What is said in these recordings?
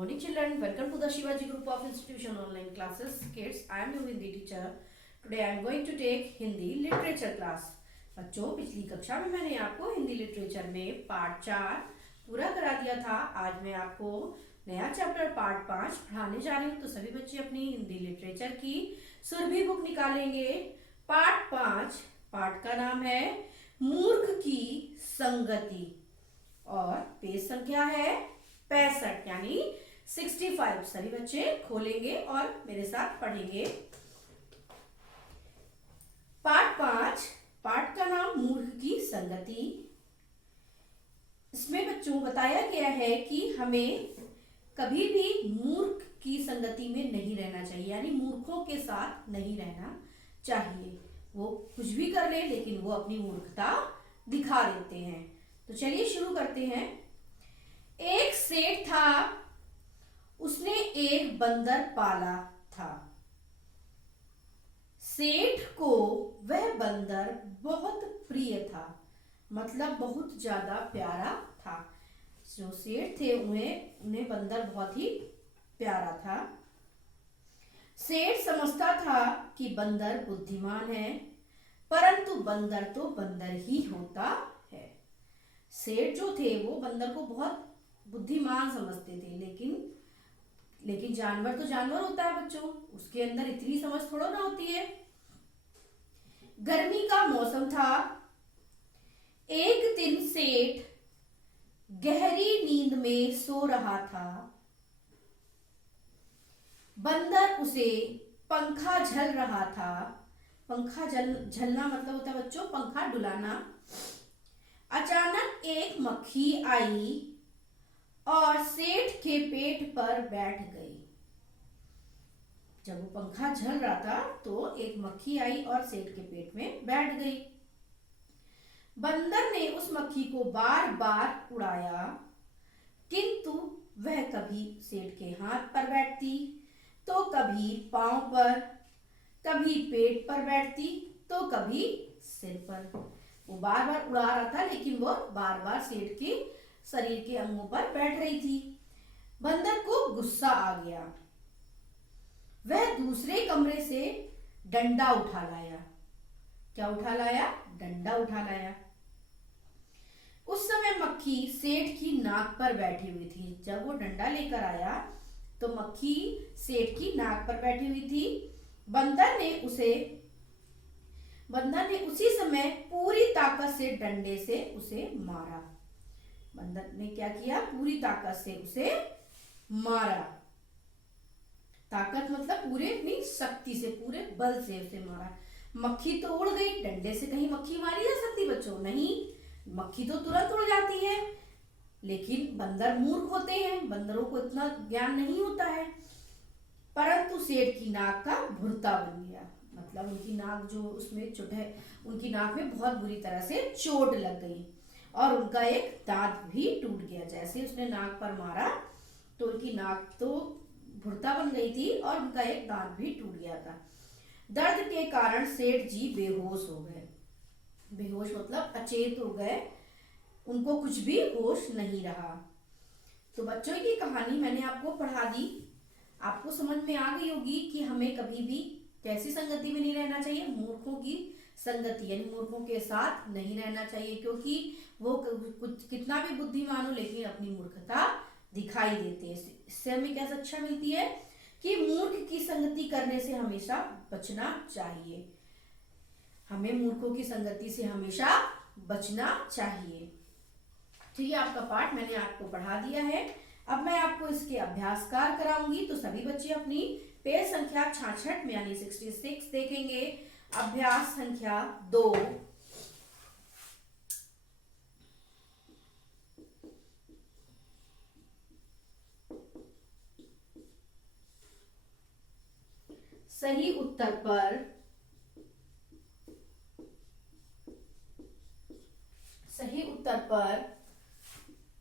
morning children, welcome to the Shivaji Group of Institution online classes. Kids, I am your Hindi teacher. Today I am going to take Hindi literature class. बच्चों, पिछली कक्षा में मैंने आपको Hindi literature में part 4 पूरा करा दिया था। आज मैं आपको नया चैप्टर पार्ट 5 पढ़ाने जा रही हूँ। तो सभी बच्चे अपनी हिंदी लिटरेचर की सुरभि बुक निकालेंगे। पार्ट 5, पार्ट का नाम है मूर्ख की संगति और पेज संख्या है 65 यानी 65। सभी बच्चे खोलेंगे और मेरे साथ पढ़ेंगे। पार्ट 5, पार्ट का नाम मूर्ख की संगति। इसमें बच्चों बताया गया है कि हमें कभी भी मूर्ख की संगति में नहीं रहना चाहिए, यानी मूर्खों के साथ नहीं रहना चाहिए। वो कुछ भी कर ले लेकिन वो अपनी मूर्खता दिखा देते हैं। तो चलिए शुरू करते हैं। एक सेठ था, उसने एक बंदर पाला था। सेठ को वह बंदर बहुत प्रिय था, मतलब बहुत ज्यादा प्यारा था। जो सेठ थे उन्हें बंदर बहुत ही प्यारा था। सेठ समझता था कि बंदर बुद्धिमान है, परंतु बंदर तो बंदर ही होता है। सेठ जो थे वो बंदर को बहुत बुद्धिमान समझते थे, लेकिन जानवर तो जानवर होता है बच्चों, उसके अंदर इतनी समझ थोड़ा ना होती है। गर्मी का मौसम था। एक दिन सेठ गहरी नींद में सो रहा था। बंदर उसे पंखा झल रहा था। पंखा झलना मतलब होता है बच्चों पंखा डुलाना। अचानक एक मक्खी आई और सेठ के पेट पर बैठ गई। जब वो पंखा झल रहा था तो एक मक्खी आई और सेठ के पेट में बैठ गई। बंदर ने उस मक्खी को बार बार उड़ाया, किंतु वह कभी सेठ के हाथ पर बैठती तो कभी पांव पर, कभी पेट पर बैठती तो कभी सिर पर। वो बार बार उड़ा रहा था लेकिन वो बार बार सेठ के शरीर के अंगों पर बैठ रही थी। बंदर को गुस्सा आ गया। वह दूसरे कमरे से डंडा उठा लाया। क्या उठा लाया? डंडा उठा लाया। उस समय मक्खी सेठ की नाक पर बैठी हुई थी। जब वो डंडा लेकर आया तो मक्खी सेठ की नाक पर बैठी हुई थी। बंदर ने उसी समय पूरी ताकत से डंडे से उसे मारा। बंदर ने क्या किया? पूरी ताकत से उसे मारा। ताकत मतलब पूरे अपनी शक्ति से, पूरे बल से उसे मारा। मक्खी तो उड़ गई। डंडे से कहीं मक्खी मारी जा सकती बच्चों? नहीं, मक्खी तो तुरंत उड़ जाती है। लेकिन बंदर मूर्ख होते हैं, बंदरों को इतना ज्ञान नहीं होता है। परंतु सेठ की नाक का भुरता बन गया, मतलब उनकी नाक जो उसमें चोट है, उनकी नाक में बहुत बुरी तरह से चोट लग गई और उनका एक दांत भी टूट गया। जैसे उसने नाक पर मारा तो उनकी नाक तो भुरता बन गई थी और उनका एक दांत भी टूट गया था। दर्द के कारण सेठ जी बेहोश हो गए। बेहोश मतलब अचेत हो गए, उनको कुछ भी होश नहीं रहा। तो बच्चों की कहानी मैंने आपको पढ़ा दी। आपको समझ में आ गई होगी कि हमें कभी भी कैसी संगति में नहीं रहना चाहिए? मूर्खों की संगति, यानी मूर्खों के साथ नहीं रहना चाहिए, क्योंकि वो कुछ कितना भी बुद्धिमान हो लेकिन अपनी मूर्खता दिखाई देते हैं। इससे हमें क्या शिक्षा मिलती है कि मूर्ख की संगति करने से हमेशा बचना चाहिए। हमें मूर्खों की संगति से हमेशा बचना चाहिए। तो ये आपका पाठ मैंने आपको पढ़ा दिया है। अब मैं आपको इसके अभ्यास कार्य कराऊंगी, तो सभी बच्चे अपनी पेज संख्या 66 में यानी 66 देखेंगे। अभ्यास संख्या 2। सही उत्तर पर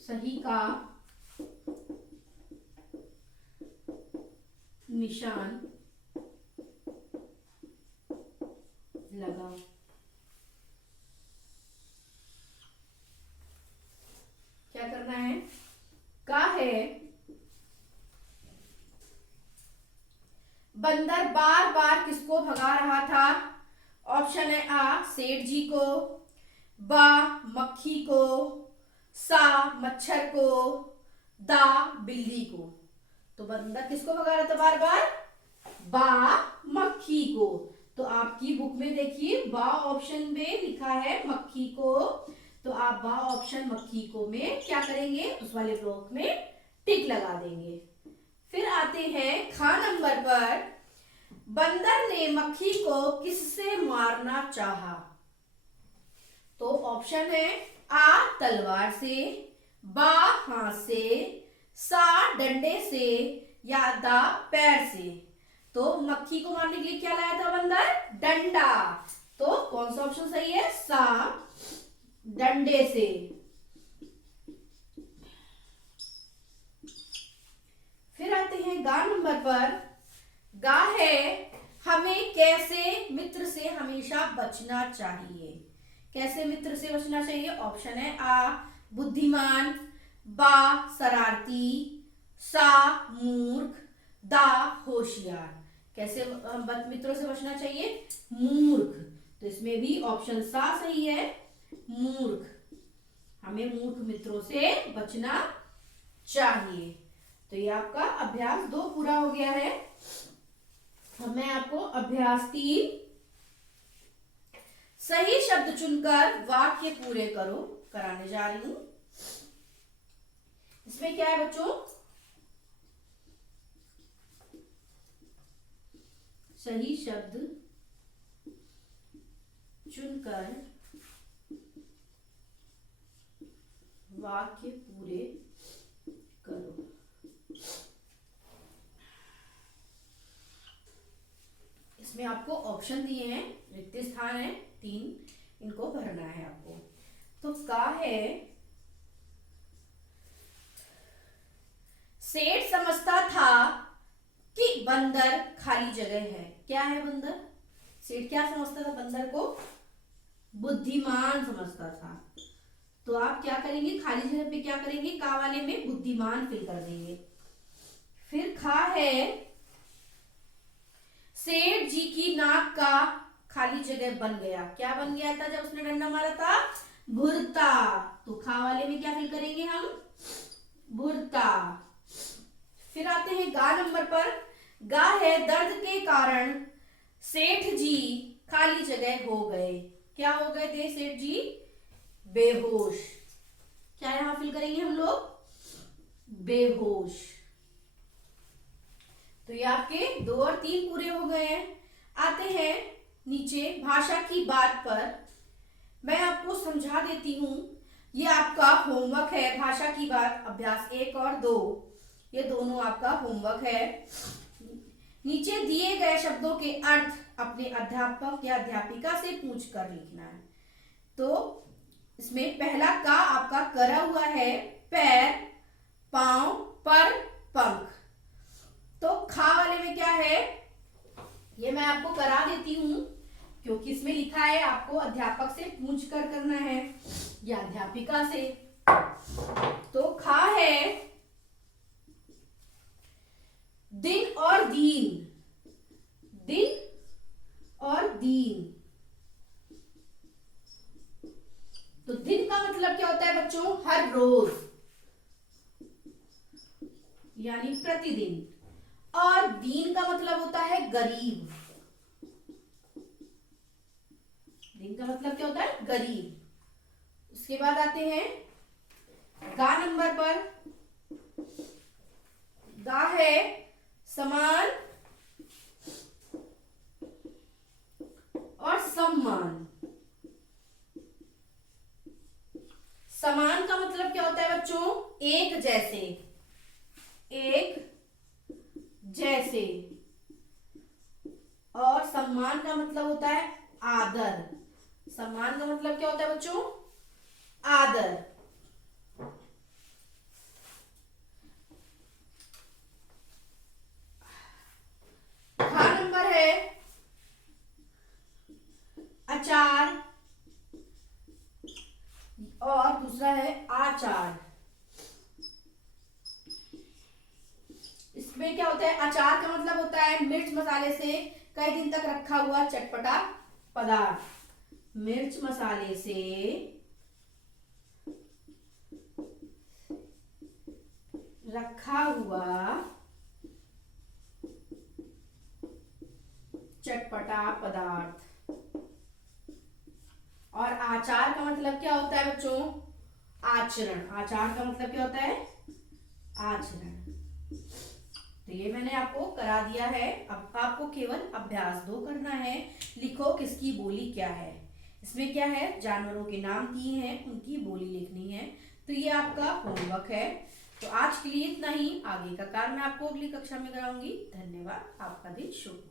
सही का निशान लगाओ। क्या करना है? का है बंदर बार बार किसको भगा रहा था? ऑप्शन है आ सेठ जी को, बा मक्खी को, सा मच्छर को, दा बिल्ली को। तो बंदर किसको भगा रहा था बार बार? बा मक्खी को। तो आपकी बुक में देखिए बा ऑप्शन में लिखा है मक्खी को, तो आप बा ऑप्शन मक्खी को में क्या करेंगे? उस वाले ब्लॉक में टिक लगा देंगे। फिर आते हैं खा नंबर पर, बंदर ने मक्खी को किससे मारना चाहा? तो ऑप्शन है आ तलवार से, बा हाथ से, सा डंडे से, या दा पैर से। तो मक्खी को मारने के लिए क्या लाया था बंदर? डंडा। तो कौन सा ऑप्शन सही है? सा डंडे से। फिर आते हैं गा नंबर पर, गा है हमें कैसे मित्र से हमेशा बचना चाहिए? कैसे मित्र से बचना चाहिए? ऑप्शन है आ बुद्धिमान, बा शरारती, सा मूर्ख, दा होशियार। कैसे मित्रों से बचना चाहिए? मूर्ख। तो इसमें भी ऑप्शन सा सही है, मूर्ख। हमें मूर्ख मित्रों से बचना चाहिए। तो ये आपका अभ्यास 2 पूरा हो गया है। अब मैं आपको अभ्यास 3 सही शब्द चुनकर वाक्य पूरे करो कराने जा रही हूं। इसमें क्या है बच्चों? सही शब्द चुनकर वाक्य पूरे करो। इसमें आपको ऑप्शन दिए हैं, रिक्त स्थान है 3, इनको भरना है आपको। तो का है सेठ समझता था कि बंदर खाली जगह है। क्या है बंदर? सेठ क्या समझता था बंदर को? बुद्धिमान समझता था। तो आप क्या करेंगे? खाली जगह पे क्या करेंगे? का वाले में बुद्धिमान फिल कर देंगे। फिर खा है सेठ जी की नाक का खाली जगह बन गया। क्या बन गया था जब उसने डंडा मारा था? भुरता। तो खा वाले में क्या फिल करेंगे हम? भुरता। फिर आते हैं गा नंबर पर, गा है दर्द के कारण सेठ जी खाली जगह हो गए। क्या हो गए थे सेठ जी? बेहोश। क्या यहां फिल करेंगे हम लोग? बेहोश। तो ये आपके 2 और 3 पूरे हो गए हैं। आते हैं नीचे भाषा की बात पर। मैं आपको समझा देती हूं, ये आपका होमवर्क है। भाषा की बात अभ्यास 1 और 2, ये दोनों आपका होमवर्क है। नीचे दिए गए शब्दों के अर्थ अपने अध्यापक या अध्यापिका से पूछकर लिखना है। तो इसमें पहला का आपका करा हुआ है पैर, पांव, पर, पंख। तो खा वाले में क्या है? ये मैं आपको करा देती हूं, क्योंकि इसमें लिखा है आपको अध्यापक से पूछ कर करना है या अध्यापिका से। तो खा है दिन और दीन, दिन और दीन। तो दिन का मतलब क्या होता है बच्चों? हर रोज, यानी प्रतिदिन। और दीन का मतलब होता है गरीब। दिन का मतलब क्या होता है? गरीब। उसके बाद आते हैं गा नंबर पर, गा है समान और सम्मान। समान का मतलब क्या होता है बच्चों? एक जैसे, एक जैसे। और सम्मान का मतलब होता है आदर। सम्मान का मतलब क्या होता है बच्चों? आदर। खा नंबर है अचार और दूसरा है आचार। में क्या होता है, अचार का मतलब होता है मिर्च मसाले से कई दिन तक रखा हुआ चटपटा पदार्थ। मिर्च मसाले से रखा हुआ चटपटा पदार्थ। और आचार का मतलब क्या होता है बच्चों, आचरण। आचार का मतलब क्या होता है, आचरण। तो ये मैंने आपको करा दिया है। अब आपको केवल अभ्यास 2 करना है। लिखो किसकी बोली क्या है। इसमें क्या है, जानवरों के नाम दिए हैं, उनकी बोली लिखनी है। तो ये आपका होमवर्क है। तो आज के लिए इतना ही। आगे का कार्य मैं आपको अगली कक्षा में कराऊंगी। धन्यवाद। आपका दिन शुभ हो।